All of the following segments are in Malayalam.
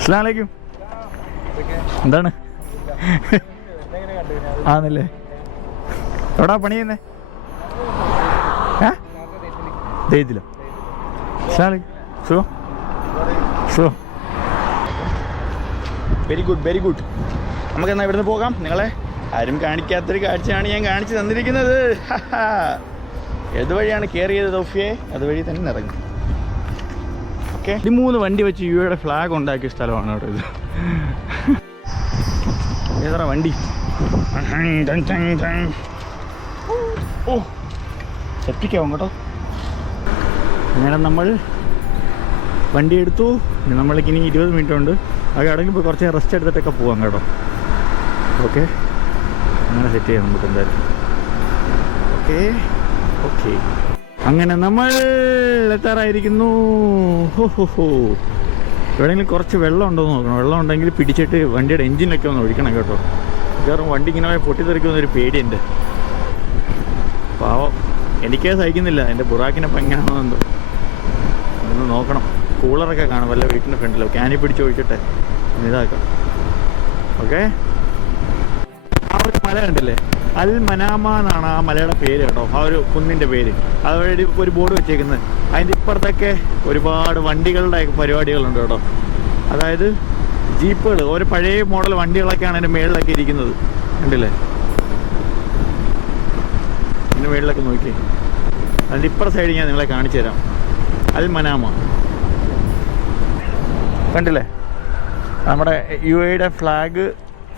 അസ്സലാമു അലൈക്കും. എന്താണ് ആന്നല്ലേ? എവിടാ പണി ചെയ്യുന്നേ? ദൈവത്തിലോ? Very good very good. നമുക്കെന്നാൽ ഇവിടുന്ന് പോകാം. നിങ്ങളെ ആരും കാണിക്കാത്തൊരു കാഴ്ചയാണ് ഞാൻ കാണിച്ചു തന്നിരിക്കുന്നത്. ഏതുവഴിയാണ് കയറിയത് തോഫിയെ? അതുവഴി തന്നെ ഇറങ്ങി. ഓക്കെ, 13 വണ്ടി വെച്ച് യുഎയുടെ ഫ്ലാഗ് ഉണ്ടാക്കിയ സ്ഥലമാണ് കേട്ടോ ഇത്. ഏതാ വണ്ടി? ഓ സെപ്റ്റിക്കാവും കേട്ടോ. അങ്ങനെ നമ്മൾ വണ്ടി എടുത്തു. നമ്മൾക്ക് ഇനി 20 മിനിറ്റ് ഉണ്ട്. അത് അടങ്ങിപ്പോൾ കുറച്ച് റെസ്റ്റ് എടുത്തിട്ടൊക്കെ പോവാം കേട്ടോ. ഓക്കെ, അങ്ങനെ സെറ്റ് ചെയ്യാം നമുക്ക് എന്തായാലും. ഓക്കെ ഓക്കെ, അങ്ങനെ നമ്മൾ എത്താറായിരിക്കുന്നു. ഹോ എവിടെയെങ്കിലും കുറച്ച് വെള്ളം ഉണ്ടോ എന്ന് നോക്കണം. വെള്ളം ഉണ്ടെങ്കിൽ പിടിച്ചിട്ട് വണ്ടിയുടെ എൻജിനൊക്കെ ഒന്ന് ഒഴിക്കണം കേട്ടോ. കാരണം വണ്ടി ഇങ്ങനെ പൊട്ടിത്തെറിക്കുന്നൊരു പേടിയുണ്ട്. പാവം, എനിക്കേ സഹിക്കുന്നില്ല. എൻ്റെ ബുറാക്കിനപ്പം എങ്ങനെയാണെന്നോ ഒന്ന് നോക്കണം. കൂളറൊക്കെ കാണും വല്ല വീട്ടിൻ്റെ ഫ്രണ്ടിലോ. ക്യാനി പിടിച്ച് ഒഴിച്ചിട്ടെ ഇതാക്കാം. ഓക്കെ, ആ ഒരു മല കണ്ടില്ലേ, അൽ മനാമ എന്നാണ് ആ മലയുടെ പേര് കേട്ടോ. ആ ഒരു കുന്നിൻ്റെ പേര്. അതുവഴി ഒരു ബോർഡ് വെച്ചേക്കുന്നത്. അതിൻ്റെ ഇപ്പുറത്തൊക്കെ ഒരുപാട് വണ്ടികളുടെ പരിപാടികളുണ്ട് കേട്ടോ. അതായത് ജീപ്പുകൾ, ഒരു പഴയ മോഡൽ വണ്ടികളൊക്കെയാണ് അതിൻ്റെ മേളിലൊക്കെ ഇരിക്കുന്നത്. കണ്ടില്ലേ? അതിൻ്റെ മേളിലൊക്കെ നോക്കി. അതിൻ്റെ ഇപ്പുറ സൈഡ് ഞാൻ നിങ്ങളെ കാണിച്ചു തരാം. അൽ മനാമ കണ്ടില്ലേ? നമ്മുടെ യുഎയുടെ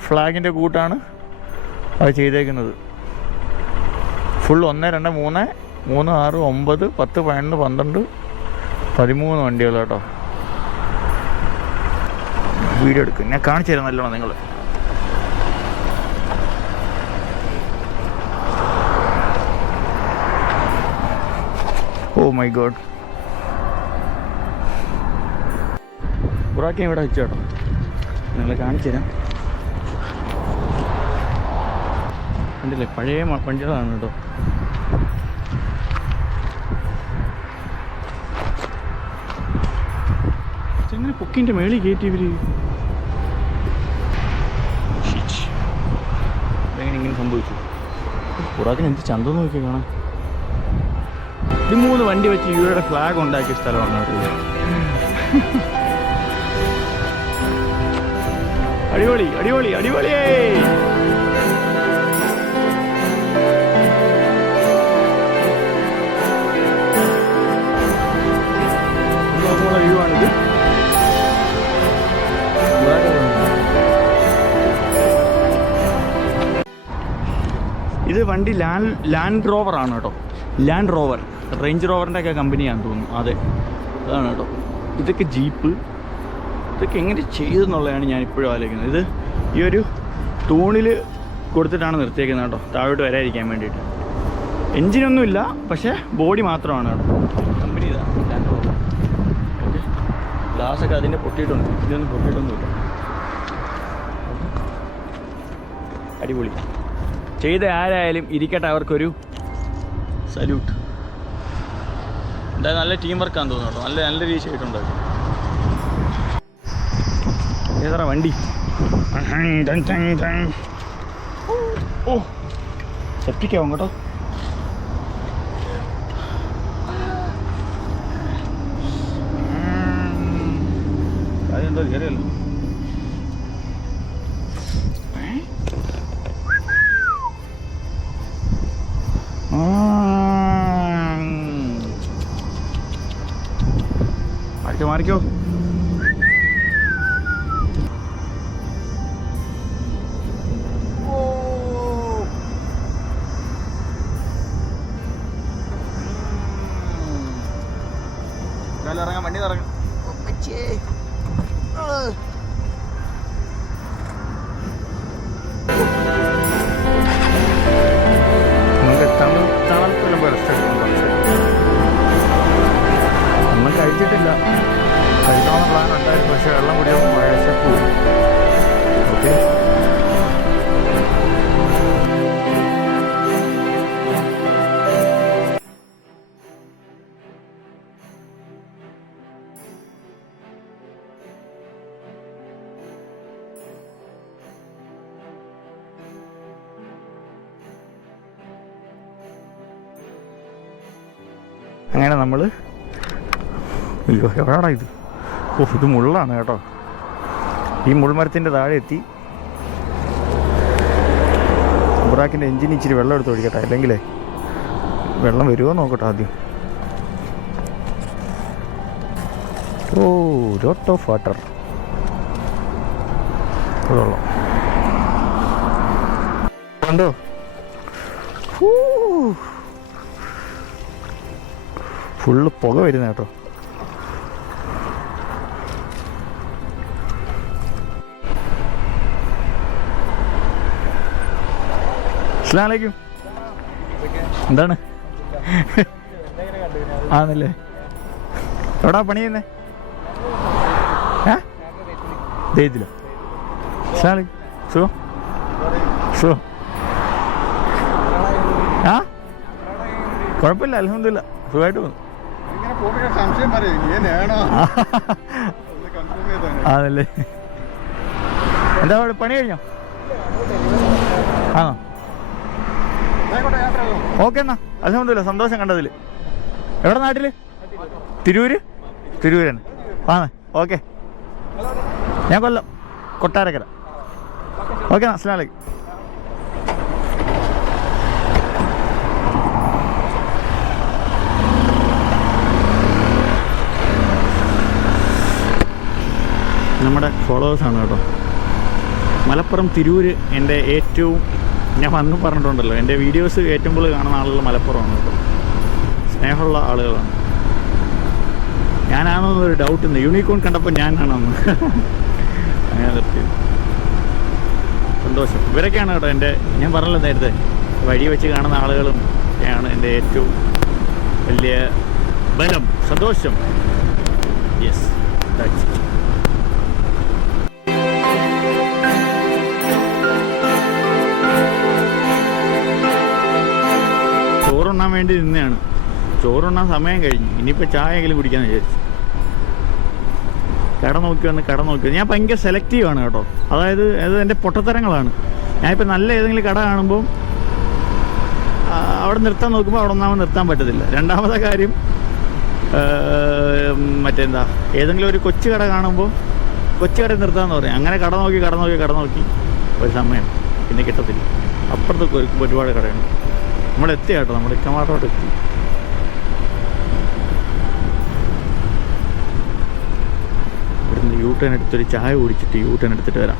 ഫ്ലാഗിൻ്റെ കൂട്ടാണ് അത് ചെയ്തേക്കുന്നത്. ഫുൾ 1 2 3 3 6 9 10 11 12 13 വണ്ടികൾ കേട്ടോ. വീഡിയോ എടുക്കും, ഞാൻ കാണിച്ചു തരാം നല്ലോണം നിങ്ങൾ. ഓ മൈ ഗോഡ്, ബുറാക്കിനെ ഇവിടെ വെച്ചു കേട്ടോ. നിങ്ങളെ കാണിച്ചു തരാം. കണ്ടില്ലേ, പഴയ വണ്ടികളാണ് കേട്ടോ. എങ്ങനെ പൊക്കിൻ്റെ മേളിൽ കയറ്റി ഇവര്? ഇങ്ങനെ സംഭവിച്ചു. ബുറാക്കിന് എന്ത് ചന്തം നോക്കി കാണാം. 13 വണ്ടി വെച്ച് യുഎയുടെ ഫ്ലാഗ് ഉണ്ടാക്കിയ സ്ഥലമാണ് കേട്ടോ. അടിപൊളി അടിപൊളി അടിപൊളിയേ. വ്യൂ ആണിത്. ഇത് വണ്ടി ലാൻഡ് റോവർ ആണ് കേട്ടോ. ലാൻഡ് റോവർ, റേഞ്ച് റോവറിൻ്റെ ഒക്കെ കമ്പനിയാണെന്ന് തോന്നുന്നു. അതെ, അതാണ് കേട്ടോ. ഇതൊക്കെ ജീപ്പ്. ഇതൊക്കെ എങ്ങനെ ചെയ്തെന്നുള്ളതാണ് ഞാനിപ്പോഴും ആലോചിക്കുന്നത്. ഇത് ഈ ഒരു തൂണിൽ കൊടുത്തിട്ടാണ് നിർത്തിയേക്കുന്നത് കേട്ടോ, താഴോട്ട് വരാതിരിക്കാൻ വേണ്ടിയിട്ട്. എൻജിനൊന്നുമില്ല, പക്ഷേ ബോഡി മാത്രമാണ് കേട്ടോ. കമ്പനി ഇതാണ് ലാൻഡ് റോവർ. ഓക്കെ, ഗ്ലാസ്സൊക്കെ അതിൻ്റെ പൊട്ടിയിട്ടുണ്ട്. ഇതൊന്നും പൊട്ടിയിട്ടൊന്നുമില്ല. അടിപൊളി. ചെയ്ത ആരായാലും ഇരിക്കട്ടെ, അവർക്കൊരു സല്യൂട്ട്. എന്തായാലും നല്ല ടീം വർക്കാന്ന് തോന്നുന്നു കേട്ടോ. നല്ല രീതി ചെയ്തിട്ടുണ്ടായിരുന്നു. ഏതാ വണ്ടി? ഓ സെപ്റ്റിക്കാവും കേട്ടോ. അതെന്തോ കയറിയല്ലോ. മാറിക്കോ. ഇറങ്ങാം, വണ്ടി ഇറങ്ങാം. നമുക്ക് തണുപ്പെല്ലാം ഒന്നും കഴിച്ചിട്ടില്ല. കഴിക്കാനുള്ള പ്ലാൻ ഉണ്ടായിരുന്നു, പക്ഷേ വെള്ളം കുടിയാകുമ്പോൾ വയസ്സൊക്കെ. ഓക്കെ, അങ്ങനെ നമ്മൾ അയ്യോ എവിടെയാടാ ഇത്? ഓ ഇത് മുള്ളാണ് കേട്ടോ. ഈ മുൾമരത്തിൻ്റെ താഴെ എത്തി. ബുറാക്കിൻ്റെ എഞ്ചിന് ഇച്ചിരി വെള്ളം എടുത്ത് ഒഴിക്കട്ടെ, അല്ലെങ്കിലേ വെള്ളം വരുമോ നോക്കട്ടെ ആദ്യം. ഓ ലോട്ട് ഓഫ് വാട്ടർ. അതുള്ളൂ കണ്ടോ? ഫുള്ള് പുക വരുന്ന കേട്ടോ. അസ്സലാമലൈക്കും. എന്താണ് ആന്നല്ലേ? എവിടാ പണി ചെയ്യുന്നേ? ദൈവത്തിലോ? അസ്സലാമലൈക്കും. സുഖം സുഖം. ആ കുഴപ്പമില്ല, അൽഹംദുലില്ലാ സുഖമായിട്ട് പോകുന്നു. ആണല്ലേ? എന്താ പണി കഴിഞ്ഞോ? ആണോ? ഓക്കെ എന്നാ, അൽഹംദുലില്ലാ സന്തോഷം കണ്ടതിൽ. എവിടെ നാട്ടിൽ? തിരൂര്? തിരൂരാണ്. ആണ് ഓക്കെ. ഞാൻ കൊല്ലം കൊട്ടാരക്കര. ഓക്കെ എന്നാ, അസ്സലാമു അലൈക്കും. നമ്മുടെ ഫോളോവേഴ്സാണ് കേട്ടോ. മലപ്പുറം തിരൂര് എൻ്റെ ഏറ്റവും, ഞാൻ അന്നും പറഞ്ഞിട്ടുണ്ടല്ലോ, എൻ്റെ വീഡിയോസ് ഏറ്റവും കൂടുതൽ കാണുന്ന ആളുകൾ മലപ്പുറമാണ് കേട്ടോ. സ്നേഹമുള്ള ആളുകളാണ്. ഞാനാണെന്നൊരു ഡൗട്ട് ഉണ്ട്. യൂണിക്കോൺ കണ്ടപ്പോൾ ഞാനാണെന്ന് അങ്ങനെ നിർത്തി. സന്തോഷം. ഇവരൊക്കെയാണ് കേട്ടോ എൻ്റെ, ഞാൻ പറഞ്ഞല്ലോ നേരത്തെ, വഴി വെച്ച് കാണുന്ന ആളുകളും ഒക്കെയാണ് എൻ്റെ ഏറ്റവും വലിയ ബലം. സന്തോഷം. Yes, that's it. ചോറുണ്ണാൻ വേണ്ടി നിന്നെയാണ്. ചോറുണ്ണാൻ സമയം കഴിഞ്ഞു. ഇനിയിപ്പോൾ ചായ എങ്കിലും കുടിക്കാമെന്ന് വിചാരിച്ചു. കട നോക്കി വന്ന് കട നോക്കി. ഞാൻ ഭയങ്കര സെലക്റ്റീവാണ് കേട്ടോ. അതായത് അത് എൻ്റെ പൊട്ടത്തരങ്ങളാണ്. ഞാനിപ്പോൾ നല്ല ഏതെങ്കിലും കട കാണുമ്പോൾ അവിടെ നിർത്താൻ നോക്കുമ്പോൾ അവിടെ ഒന്നാമത് നിർത്താൻ പറ്റത്തില്ല. രണ്ടാമത്തെ കാര്യം മറ്റെന്താ, ഏതെങ്കിലും ഒരു കൊച്ചു കട കാണുമ്പോൾ കൊച്ചു കട നിർത്താമെന്ന് പറയും. അങ്ങനെ കട നോക്കി ഒരു സമയം പിന്നെ കിട്ടത്തില്ല. അപ്പുറത്ത് ഒരുപാട് കടയുണ്ട്. നമ്മളെത്തി കേട്ടോ, നമ്മുടെ ഇക്കമാട്ടോട്ട് എത്തി. ഇവിടുന്ന് യൂ ടേൺ എടുത്തൊരു ചായ കുടിച്ചിട്ട് യൂ ടേൺ എടുത്തിട്ട് വരാം.